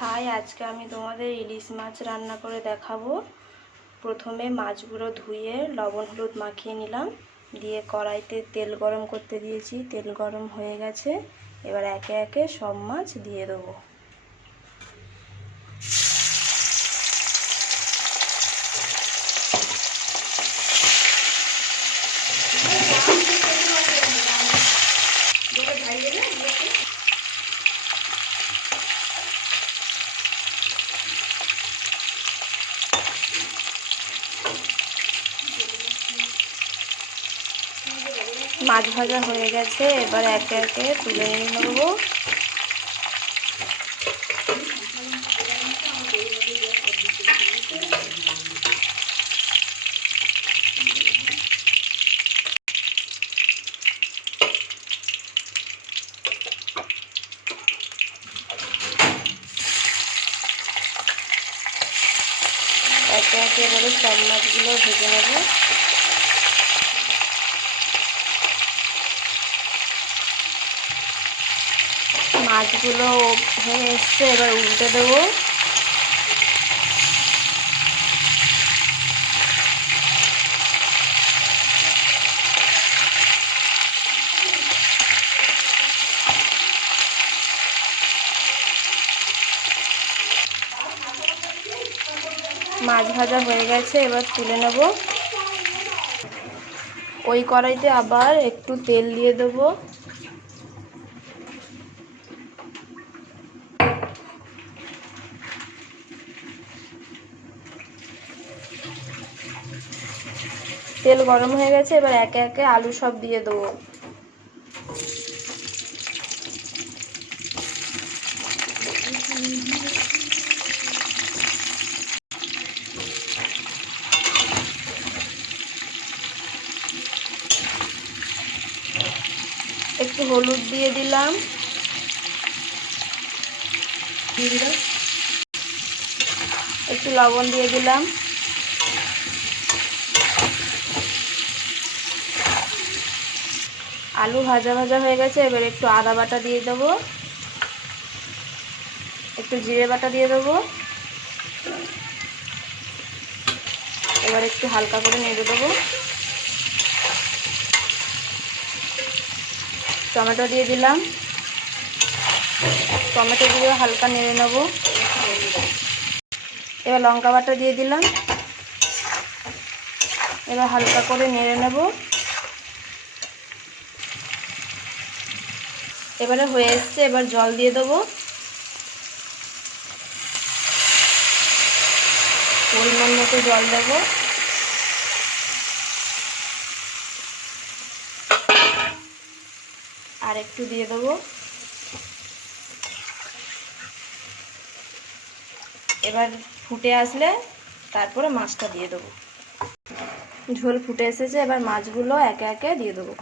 High, আজকে আমি তোমাদের ইলিশ মাছ রান্না করে দেখাবো। প্রথমে মাছগুলো ধুয়ে লবণ হলুদ মাখিয়ে নিলাম, দিয়ে কড়াইতে তেল গরম করতে দিয়েছি। তেল গরম হয়ে গেছে, এবার একে একে সব মাছ দিয়ে দেবো। মাছ ভাজা হয়ে গেছে, এবার একে একে তুলে নিয়ে নেব। একে একে এবারে সব মাছগুলো ভেজে নেব। মাছগুলো হয়ে এসছে, এবার উল্টে দেবো। মাছ ভাজা হয়ে গেছে, এবার তুলে নেব। ওই কড়াইতে আবার একটু তেল দিয়ে দেবো। তেল গরম হয়ে গেছে, এবার একে একে আলু সব দিয়ে দেবো। একটু হলুদ দিয়ে দিলাম, একটু লবণ দিয়ে দিলাম। আলু ভাজা ভাজা হয়ে গেছে, এবার একটু আদা বাটা দিয়ে দেবো, একটু জিরে বাটা দিয়ে দেবো। এবার একটু হালকা করে নেড়ে দেবো। টমেটো দিয়ে দিলাম, টমেটো দিয়ে হালকা নেড়ে নেব। এবার লঙ্কা বাটা দিয়ে দিলাম, এবার হালকা করে নেড়ে নেব। এবারে হয়ে এসছে, এবার জল দিয়ে দেবো। পরিমাণ মতো জল দেবো। আর একটু দিয়ে দেবো। এবার ফুটে আসলে তারপরে মাছটা দিয়ে দেবো। ঝোল ফুটে এসেছে, এবার মাছগুলো একে একে দিয়ে দেবো।